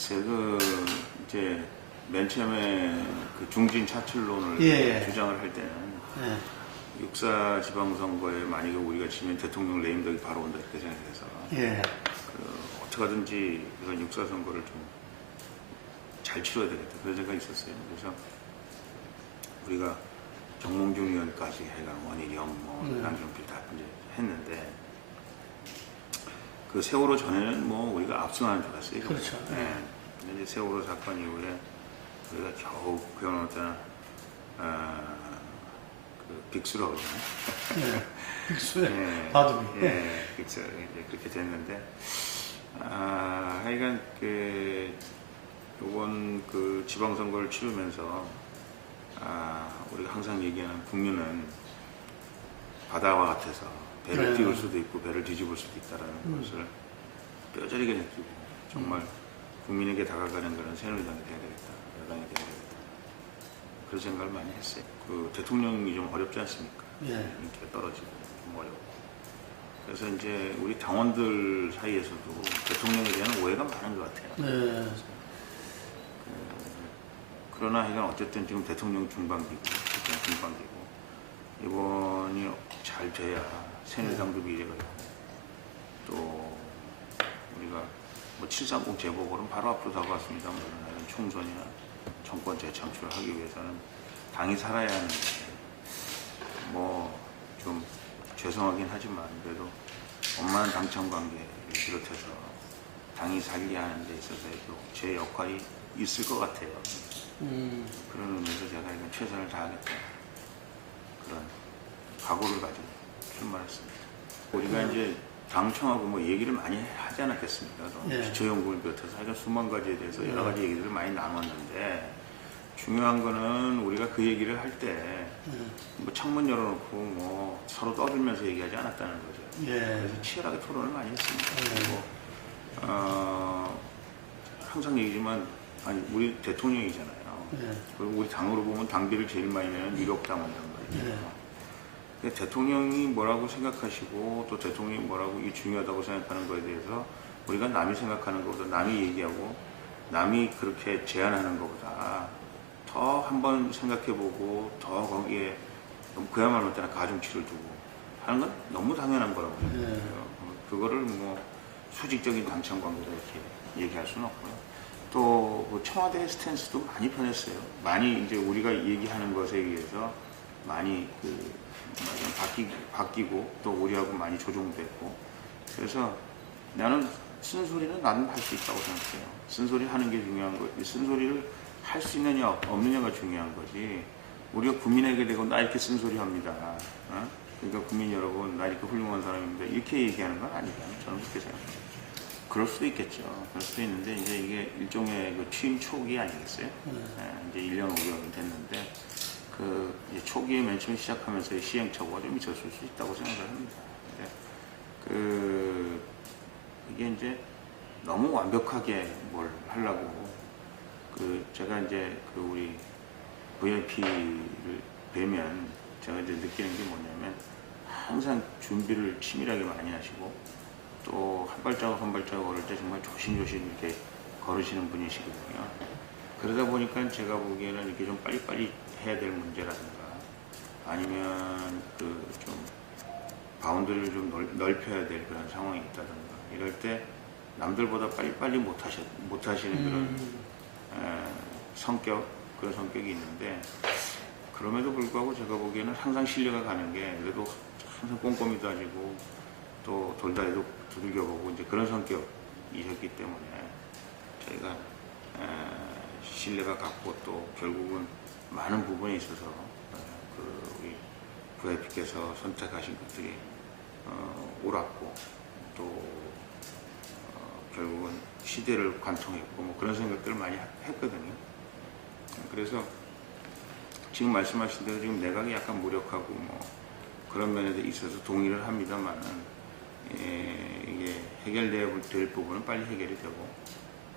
글쎄, 이제 맨 처음에 그 중진 차출론을 예. 주장을 할 때는 예. 육사 지방선거에 만약에 우리가 지면 대통령 레임덕이 바로 온다 이렇게 생각해서 예. 어떻게 하든지 이런 육사 선거를 좀 잘 치러야 되겠다 그런 생각이 있었어요. 그래서 우리가 정몽준 의원까지 해가 원희룡, 양정필 다 이제 했는데 그 세월호 전에는 뭐 우리가 압승하는 줄 알았어요. 그렇죠. 네. 근데 이제 세월호 사건 이후에 우리가 겨우 그런 어떤 그 빅수라고 그러나요? 예. 빅수의 네. 바둑이. 예, 빅수 이제 그렇게 됐는데 하여간 요번 그 지방선거를 치르면서 우리가 항상 얘기하는 국민은 바다와 같아서 배를 띄울 수도 있고 배를 뒤집을 수도 있다는 것을 뼈저리게 느끼고 정말 국민에게 다가가는 그런 새누리당이 돼야 되겠다, 여당이 돼야 되겠다 그런 생각을 많이 했어요. 그 대통령이 좀 어렵지 않습니까? 예. 인기가 떨어지고 좀 어렵고 그래서 이제 우리 당원들 사이에서도 대통령에 대한 오해가 많은 것 같아요. 예. 그러나 이건 어쨌든 지금 대통령 중반기고 이번이 잘 돼야 새누리당도 미래가 있고 또 우리가 뭐 730 재보궐은 바로 앞으로 다가왔습니다만 이런 총선이나 정권 재창출을 하기 위해서는 당이 살아야 하는데 뭐 좀 죄송하긴 하지만 그래도 원만한 당청 관계를 비롯해서 당이 살게 하는 데 있어서도 제 역할이 있을 것 같아요. 그런 의미에서 제가 이건 최선을 다하겠다 그런 각오를 가지고 출마했습니다. 우리가 이제 당청하고 뭐 얘기를 많이 하지 않았겠습니까? 예. 기초연구를 비롯해서 하여간 수만 가지에 대해서 여러 가지 얘기들을 많이 나눴는데 중요한 거는 우리가 그 얘기를 할 때 뭐 창문 열어놓고 뭐 서로 떠들면서 얘기하지 않았다는 거죠. 예. 그래서 치열하게 토론을 많이 했습니다. 그리고 항상 얘기지만 아니 우리 대통령이잖아요. 그리고 우리 당으로 보면 당비를 제일 많이 내는 유력당원이란 말이에요. 근데 대통령이 뭐라고 생각하시고 또 대통령이 뭐라고 이게 중요하다고 생각하는 거에 대해서 우리가 남이 생각하는 것보다 남이 얘기하고 남이 그렇게 제안하는 것보다 더 한번 생각해보고 더 거기에 그야말로 때나 가중치를 두고 하는 건 너무 당연한 거라고 생각해요. 그거를 뭐 수직적인 당청 관계로 이렇게 얘기할 수는 없고요. 또 청와대 스탠스도 많이 변했어요. 많이 이제 우리가 얘기하는 것에 의해서 많이 바뀌고 또 우리하고 많이 조정됐고 그래서 나는 쓴소리는 나는 할 수 있다고 생각해요. 쓴소리 하는 게 중요한 거지. 쓴소리를 할 수 있느냐 없느냐가 중요한 거지. 우리가 국민에게 대고 나 이렇게 쓴소리 합니다. 그러니까 국민 여러분 나 이렇게 훌륭한 사람입니다. 이렇게 얘기하는 건 아니다. 저는 그렇게 생각합니다. 그럴 수도 있겠죠. 그럴 수도 있는데 이제 이게 일종의 그 취임 초기 아니겠어요? 이제 1년 5개월 됐는데 이제 초기에 맨 처음 시작하면서의 시행착오가 좀 있었을 수 있다고 생각을 합니다. 근데 이게 이제 너무 완벽하게 뭘 하려고 제가 이제 우리 VIP를 뵈면 제가 이제 느끼는 게 뭐냐면 항상 준비를 치밀하게 많이 하시고 또 한 발자국 한 발자국 걸을 때 정말 조심조심 이렇게 걸으시는 분이시거든요. 그러다 보니까 제가 보기에는 이렇게 좀 빨리빨리 해야 될 문제라든가 아니면 좀 바운드를 좀 넓혀야 될 그런 상황이 있다든가 이럴 때 남들보다 빨리빨리 못 하시는 그런 그런 성격이 있는데 그럼에도 불구하고 제가 보기에는 항상 신뢰가 가는 게 그래도 항상 꼼꼼히 따지고 또 돌다리도 두들겨보고 이제 그런 성격이셨기 때문에 저희가 신뢰가 갔고 또 결국은 많은 부분에 있어서 우리 VIP께서 선택하신 것들이 옳았고 또 결국은 시대를 관통했고 뭐 그런 생각들을 많이 했거든요. 그래서 지금 말씀하신 대로 지금 내각이 약간 무력하고 뭐 그런 면에 있어서 동의를 합니다만은 이게 해결돼야 될 부분은 빨리 해결이 되고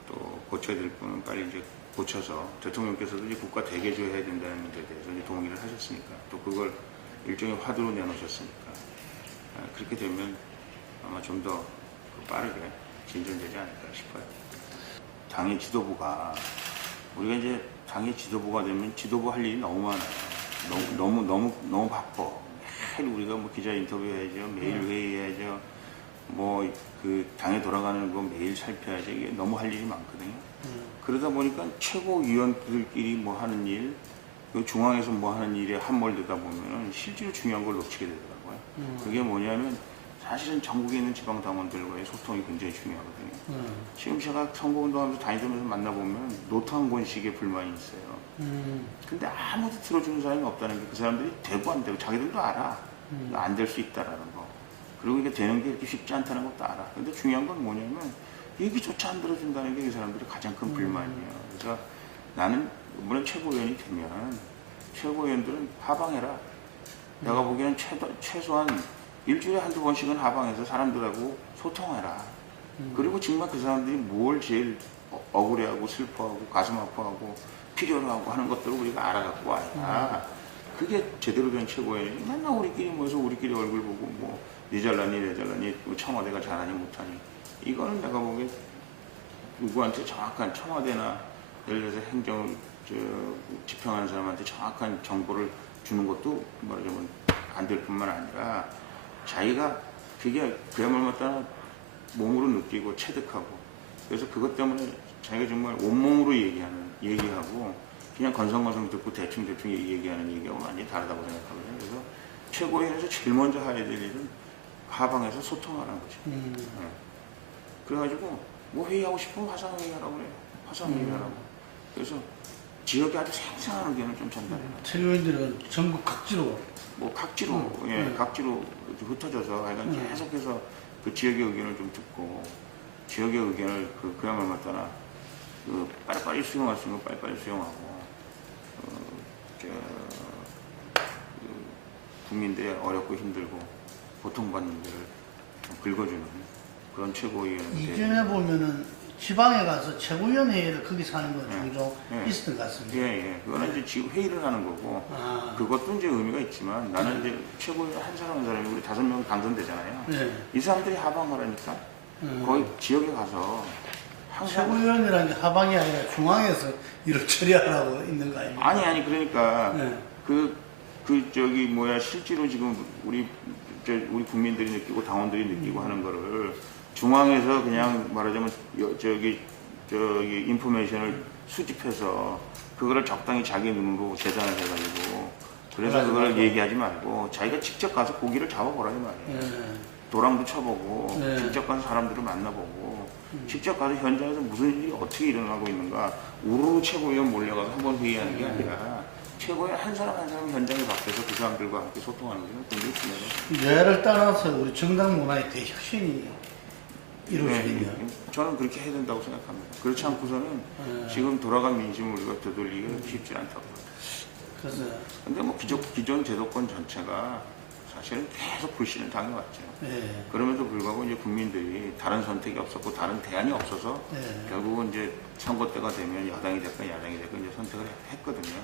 또 고쳐야 될 부분은 빨리 이제 고쳐서 대통령께서도 이제 국가 대개조해야 된다는 문제에 대해서 이제 동의를 하셨으니까 또 그걸 일종의 화두로 내놓으셨으니까 그렇게 되면 아마 좀 더 빠르게 진전되지 않을까 싶어요. 당의 지도부가 우리가 이제 당의 지도부가 되면 지도부 할 일이 너무 많아요. 너무 바빠. 매일 우리가 뭐 기자 인터뷰 해야죠, 매일 회의해야죠, 뭐 그 당에 돌아가는 거 매일 살펴야죠. 이게 너무 할 일이 많거든요. 그러다 보니까 최고위원들끼리 뭐 하는 일, 그 중앙에서 뭐 하는 일에 함몰되다 보면은 실제로 중요한 걸 놓치게 되더라고요. 그게 뭐냐면 사실은 전국에 있는 지방당원들과의 소통이 굉장히 중요하거든요. 지금 제가 선거운동하면서 다니면서 만나보면 노트 한 권씩의 불만이 있어요. 근데 아무도 들어주는 사람이 없다는 게 그 사람들이 되고 안 되고 자기들도 알아. 안 될 수 있다라는 거. 그리고 이게 되는 게 이렇게 쉽지 않다는 것도 알아. 근데 중요한 건 뭐냐면 얘기조차 안 들어준다는 게 이 사람들의 가장 큰 불만이에요. 그래서 나는 물론 최고위원이 되면 최고위원들은 하방해라. 내가 보기에는 최소한 일주일에 한두 번씩은 하방해서 사람들하고 소통해라. 그리고 정말 그 사람들이 뭘 제일 억울해하고 슬퍼하고 가슴 아파하고 필요로 하고 하는 것들을 우리가 알아갖고 와야 그게 제대로 된 최고위원이 맨날 우리끼리 모여서 우리끼리 얼굴 보고 뭐 니 잘나니 내 잘나니 청와대가 잘하니 못하니 이거는 내가 보기엔 누구한테 정확한 청와대나 예를 들어서 행정을 집행하는 사람한테 정확한 정보를 주는 것도 말하자면 안 될 뿐만 아니라 자기가 그게 그야말로 몸으로 느끼고 체득하고 그래서 그것 때문에 자기가 정말 온몸으로 얘기하고 그냥 건성건성 듣고 대충 얘기하는 얘기하고 많이 다르다고 생각하거든요. 그래서 최고위원에서 제일 먼저 해야 될 일은 하방에서 소통하는 거죠. 네. 그래가지고 뭐 회의하고 싶으면 화상회의하라고 그래요. 화상회의하라고. 그래서 지역에 아주 생생한 의견을 좀 전달해요. 최고위원들은 전국 각지로 뭐 각지로 각지로 흩어져서 하여간 계속해서 그 지역의 의견을 좀 듣고 지역의 의견을 그야말로 맞다나 빨리빨리 수용할 수 있는 거 빨리빨리 수용하고 국민들이 어렵고 힘들고 고통받는 데를 좀 긁어주는 그런 최고위원인데 이전에 보면은 지방에 가서 최고위원 회의를 거기서 하는 건 종종 있었던 것 같습니다. 예. 그거는 이제 지금 회의를 하는 거고 그것도 이제 의미가 있지만 나는 이제 최고위원 한 사람 한 사람이 우리 5명 당선되잖아요. 이 사람들이 하방하라니까 거기 지역에 가서 항상 최고위원이라는 게 하방이 아니라 중앙에서 일을 처리하라고 있는 거 아닙니까? 아니 그러니까 실제로 지금 우리 국민들이 느끼고 당원들이 느끼고 하는 거를 중앙에서 그냥 말하자면 인포메이션을 수집해서 그거를 적당히 자기 눈으로 재단을 해가지고 그래서 그걸 얘기하지 말고 자기가 직접 가서 고기를 잡아보라 이 말이에요. 도랑도 쳐보고 직접 가서 사람들을 만나보고 직접 가서 현장에서 무슨 일이 어떻게 일어나고 있는가 우르르 최고위원 몰려가서 한번 회의하는 게 아니라 최고위원 한 사람 한 사람 현장에 밖에서 그 사람들과 함께 소통하는 게 굉장히 중요해요. 뇌를 따라서 우리 정당 문화의 대혁신이 이루어지겠네요. 저는 그렇게 해야 된다고 생각합니다. 그렇지 않고서는 지금 돌아간 민심을 우리가 되돌리기가 쉽지 않다고 생각합니다. 근데 뭐 기존 제도권 전체가 사실은 계속 불신을 당해왔죠. 그럼에도 불구하고 이제 국민들이 다른 선택이 없었고 다른 대안이 없어서 결국은 이제 선거 때가 되면 여당이 됐건 야당이 됐건 이제 선택을 했거든요.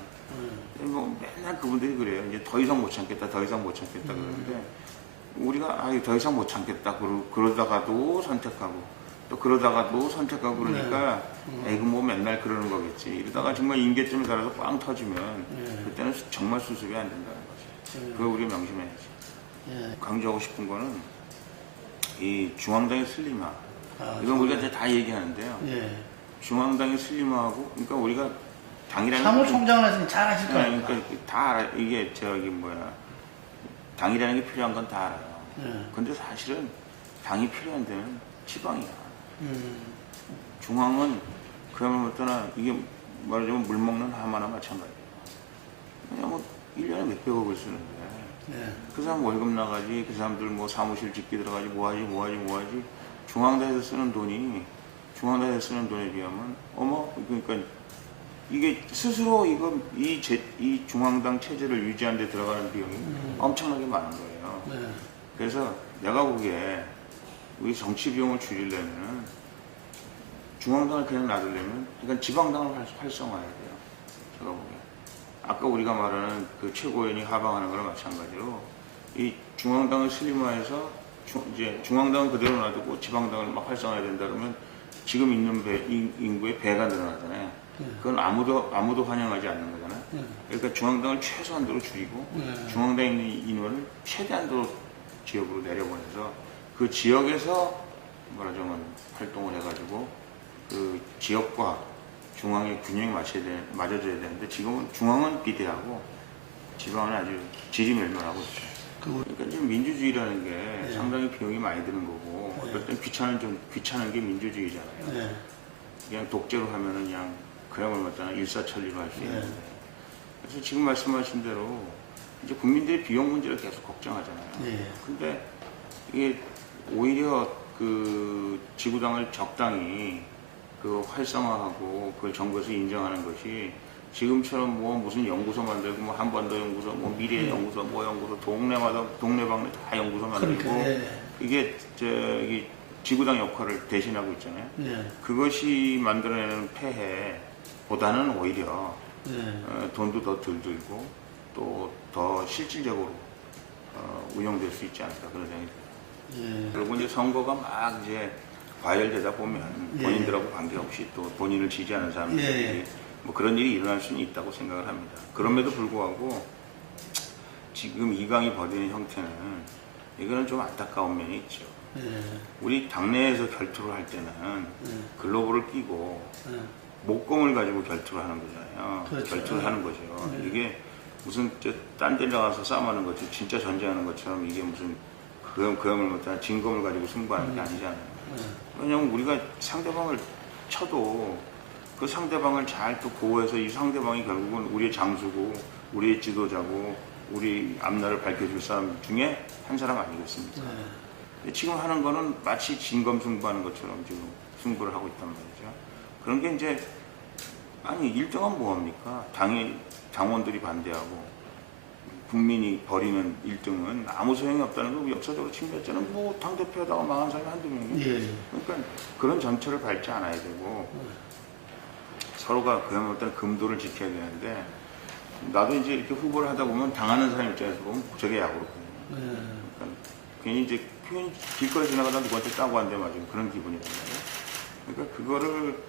뭐 맨날 그분들이 그래요. 이제 더 이상 못 참겠다, 더 이상 못 참겠다 그러는데 우리가 더 이상 못 참겠다 그러다가도 선택하고 또 그러다가도 선택하고 그러니까 에이그 뭐 맨날 그러는 거겠지. 이러다가 정말 임계점에 따라서 빵 터지면 그때는 정말 수습이 안 된다는 거지. 그걸 우리가 명심해야지. 강조하고 싶은 거는 이 중앙당의 슬림화. 이건 우리가 이제 다 얘기하는데요. 중앙당의 슬림화하고 그러니까 우리가 당이라는 사무총장을 잘 아실 거예요. 그러니까 다 알아. 이게 당이라는 게 필요한 건 다 알아요. 근데 사실은 당이 필요한 데는 지방이야. 중앙은 그야말로 떠나 이게 말하자면 물 먹는 하마나 마찬가지예요. 그냥 뭐 1년에 몇백억을 쓰는데 그 사람 월급 나가지 그 사람들 뭐 사무실 짓기 들어가지 뭐하지 중앙당에서 쓰는 돈에 비하면 그러니까 이게 스스로 이 중앙당 체제를 유지하는 데 들어가는 비용이 엄청나게 많은 거예요. 그래서 내가 보기에 우리 정치 비용을 줄이려면 중앙당을 그냥 놔두려면 그러니까 지방당을 활성화해야 돼요. 제가 보기에. 아까 우리가 말하는 그 최고위원이 하방하는 거랑 마찬가지로 이 중앙당을 슬림화해서 이제 중앙당은 그대로 놔두고 지방당을 막 활성화해야 된다 그러면 지금 있는 인구의 배가 늘어나잖아요. 그건 아무도 환영하지 않는 거잖아요. 그러니까 중앙당을 최소한도로 줄이고 중앙당에 있는 인원을 최대한도로 지역으로 내려보내서 그 지역에서 말하자면 활동을 해가지고 그 지역과 중앙의 균형이 맞아져야 되는데 지금은 중앙은 비대하고 지방은 아주 지리멸멸하고 있죠. 그러니까 지금 민주주의라는 게 상당히 비용이 많이 드는 거고 어떨 땐 귀찮은 게 민주주의잖아요. 그냥 독재로 하면은 그냥 그야말로 일사천리로 할 수 있는데 그래서 지금 말씀하신 대로 이제 국민들이 비용 문제를 계속 걱정하잖아요. 근데 이게 오히려 그 지구당을 적당히 그 활성화하고 그걸 정부에서 인정하는 것이 지금처럼 뭐 무슨 연구소 만들고 뭐 한반도 연구소, 뭐 미래 연구소, 뭐 연구소, 동네방네 다 연구소 만들고 이게 저기 지구당 역할을 대신하고 있잖아요. 그것이 만들어내는 폐해보다는 오히려 돈도 더 덜 들고 또 더 실질적으로 운영될 수 있지 않을까 그런 생각이 듭니다. 그리고 이제 선거가 막 이제 과열되다 보면 본인들하고 관계없이 또 본인을 지지하는 사람들이 뭐 그런 일이 일어날 수는 있다고 생각을 합니다. 그럼에도 불구하고 지금 이강이 벌이는 형태는 이거는 좀 안타까운 면이 있죠. 우리 당내에서 결투를 할 때는 글로벌을 끼고 목공을 가지고 결투를 하는 거잖아요. 그렇죠. 결투를 하는 거죠. 이게 무슨 딴 데 나가서 싸움하는 거지 진짜 전쟁하는 것처럼 이게 무슨 그야말로 못한 진검을 가지고 승부하는 게 아니잖아요. 왜냐면 우리가 상대방을 쳐도 그 상대방을 잘 또 보호해서 이 상대방이 결국은 우리의 장수고 우리의 지도자고 우리 앞날을 밝혀줄 사람 중에 한 사람 아니겠습니까? 근데 지금 하는 거는 마치 진검승부하는 것처럼 지금 승부를 하고 있단 말이죠. 그런 게 이제 아니 1등은 뭐합니까? 당원들이 반대하고 국민이 벌이는 1등은 아무 소용이 없다는 거 역사적으로 측면에서는 뭐 당대표 하다가 망한 사람이 한두 명이에요. 그러니까 그런 전철을 밟지 않아야 되고 서로가 그야말로 어떤 금도를 지켜야 되는데 나도 이제 이렇게 후보를 하다 보면 당하는 사람 입장에서 보면 저게 약오르거든요. 그러니까 괜히 이제 표현이 길거리 지나가다 누구한테 따고 한대 맞으면 그런 기분이잖아요. 그러니까 그거를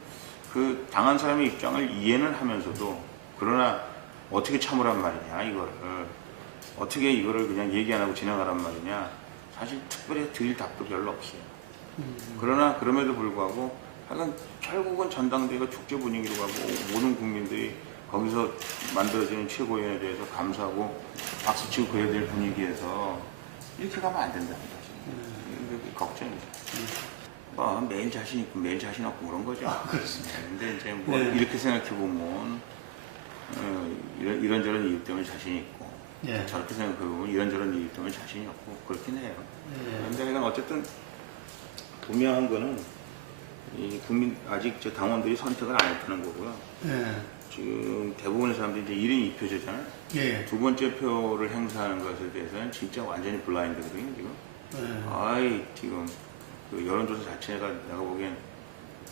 그 당한 사람의 입장을 이해는 하면서도 그러나 어떻게 참으란 말이냐 이거를 어떻게 이거를 그냥 얘기 안 하고 지나가란 말이냐 사실 특별히 드릴 답도 별로 없어요. 그러나 그럼에도 불구하고 하여간 결국은 전당대회가 축제 분위기로 가고 모든 국민들이 거기서 만들어지는 최고위원에 대해서 감사하고 박수치고 그래야 될 분위기에서 이렇게 가면 안 된다는 거죠. 이게 걱정이죠. 뭐 매일 자신 있고 매일 자신 없고 그런 거죠. 그렇습니다. 근데 이제 뭐 이렇게 생각해 보면 이런저런 이유 때문에 자신 있고 저렇게 생각해 보면 이런저런 이유 때문에 자신이 없고 그렇긴 해요. 그런데 어쨌든 분명한 거는 이 국민 아직 저 당원들이 선택을 안 했다는 거고요. 지금 대부분의 사람들이 이제 1인 2표제잖아요. 두 번째 표를 행사하는 것에 대해서는 진짜 완전히 블라인드거든요, 지금. 지금 그 여론조사 자체가 내가 보기엔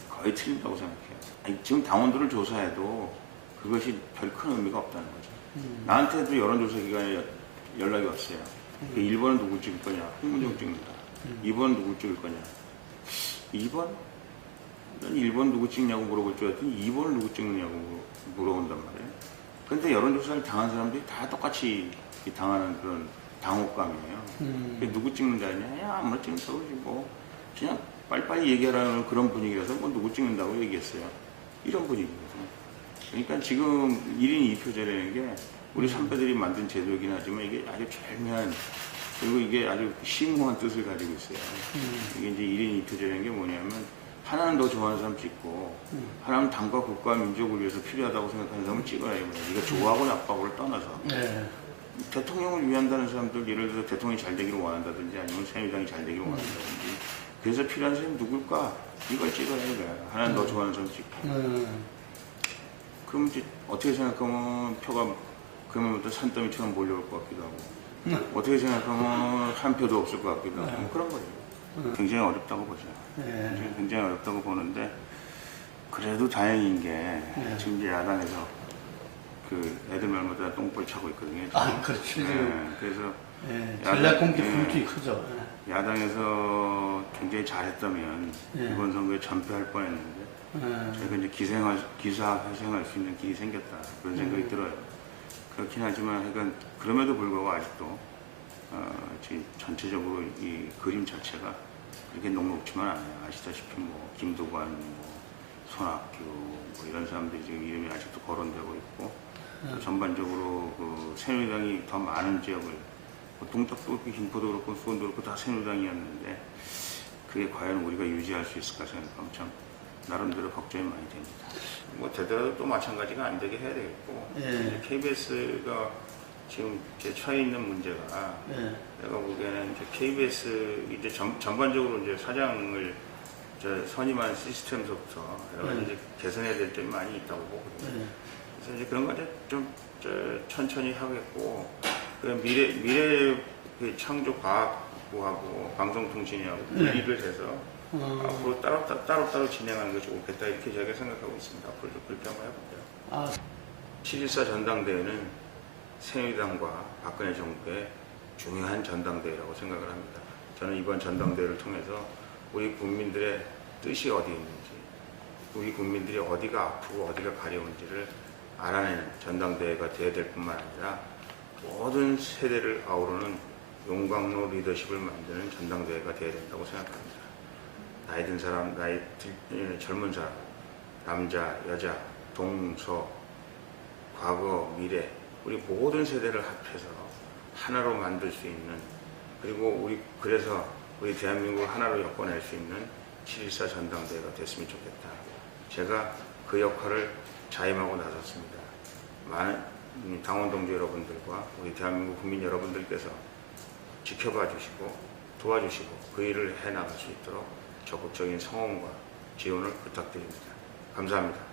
거의 틀린다고 생각해요. 아니, 지금 당원들을 조사해도 그것이 별 큰 의미가 없다는 거죠. 나한테도 여론조사 기관에 연락이 왔어요. 1번은 누구 찍을 거냐? 홍문종 찍는다. 2번은 누구 찍을 거냐? 2번? 난 1번 누구 찍냐고 물어볼 줄 알았더니 2번을 누구 찍느냐고 물어본단 말이에요. 근데 여론조사를 당한 사람들이 다 똑같이 당하는 그런 당혹감이에요. 누구 찍는다냐? 야, 아무나 찍는 소리지 뭐. 그냥 빨리빨리 얘기하라는 그런 분위기라서 뭐 누구 찍는다고 얘기했어요. 이런 분위기거든요. 그러니까 지금 1인 2표제라는 게 우리 선배들이 만든 제도이긴 하지만 이게 아주 절묘한 그리고 이게 아주 심오한 뜻을 가지고 있어요. 이게 이제 1인 2표제라는 게 뭐냐면 하나는 너 좋아하는 사람 찍고 하나는 당과 국가 민족을 위해서 필요하다고 생각하는 사람을 찍어야 해요. 네가 좋아하고 나빠고를 떠나서 대통령을 위한다는 사람들 예를 들어서 대통령이 잘 되기를 원한다든지 아니면 새누리당이 잘 되기를 원한다든지 그래서 필요한 사람이 누굴까? 이걸 찍어야 돼. 하나는 너 좋아하는 사람 찍고 그럼 이제 어떻게 생각하면 표가 그러면 또 산더미처럼 몰려올 것 같기도 하고 어떻게 생각하면 한 표도 없을 것 같기도 하고 뭐 그런 거죠. 굉장히 어렵다고 보죠. 굉장히 어렵다고 보는데 그래도 다행인 게 지금 이제 야당에서 그 애들 말마다 똥볼 차고 있거든요. 지금. 그렇죠. 그래서 예, 전략 공격 예. 불줄이 크죠. 야당에서 굉장히 잘했다면 예. 이번 선거에 전패할 뻔했는데 저희가 이제 기사 회생할 수 있는 길이 생겼다 그런 생각이 들어요. 그렇긴 하지만 하여간 그럼에도 불구하고 아직도 지금 전체적으로 이 그림 자체가 그렇게 녹록지만 않아요. 아시다시피 뭐 김도관, 뭐 손학규 뭐 이런 사람들이 지금 이름이 아직도 거론되고 있고 전반적으로 그 새누리당이 더 많은 지역을 동작도 그렇고 김포도 그렇고 수원도 그렇고 다 새누리당이었는데 그게 과연 우리가 유지할 수 있을까 생각하면 참 나름대로 걱정이 많이 됩니다. 뭐 되더라도 또 마찬가지가 안 되게 해야 되겠고 예. KBS가 지금 이제 처해 있는 문제가 예. 내가 보기에는 이제 KBS 이제 전반적으로 이제 사장을 선임한 시스템부터 여러 가지 이제 개선해야 될 점이 많이 있다고 보거든요. 그래서 이제 그런 거 이제 좀 천천히 하겠고 그 미래 그 창조과학부하고 방송통신이하고 분리를 해서 앞으로 따로따로 진행하는 것이 좋겠다 이렇게 제가 생각하고 있습니다. 앞으로 좀 그렇게 한번 해볼게요. 7.14 전당대회는 새누리당과 박근혜 정부의 중요한 전당대회라고 생각을 합니다. 저는 이번 전당대회를 통해서 우리 국민들의 뜻이 어디 있는지, 우리 국민들이 어디가 아프고 어디가 가려운지를 알아내는 전당대회가 되어야 될 뿐만 아니라 모든 세대를 아우르는 용광로 리더십을 만드는 전당대회가 되어야 된다고 생각합니다. 나이 든 사람, 젊은 사람, 남자, 여자, 동서, 과거, 미래, 우리 모든 세대를 합해서 하나로 만들 수 있는 그리고 그래서 우리 대한민국을 하나로 엮어낼 수 있는 7.14 전당대회가 됐으면 좋겠다. 제가 그 역할을 자임하고 나섰습니다. 많은 당원 동지 여러분들과 우리 대한민국 국민 여러분들께서 지켜봐 주시고 도와주시고 그 일을 해나갈 수 있도록 적극적인 성원과 지원을 부탁드립니다. 감사합니다.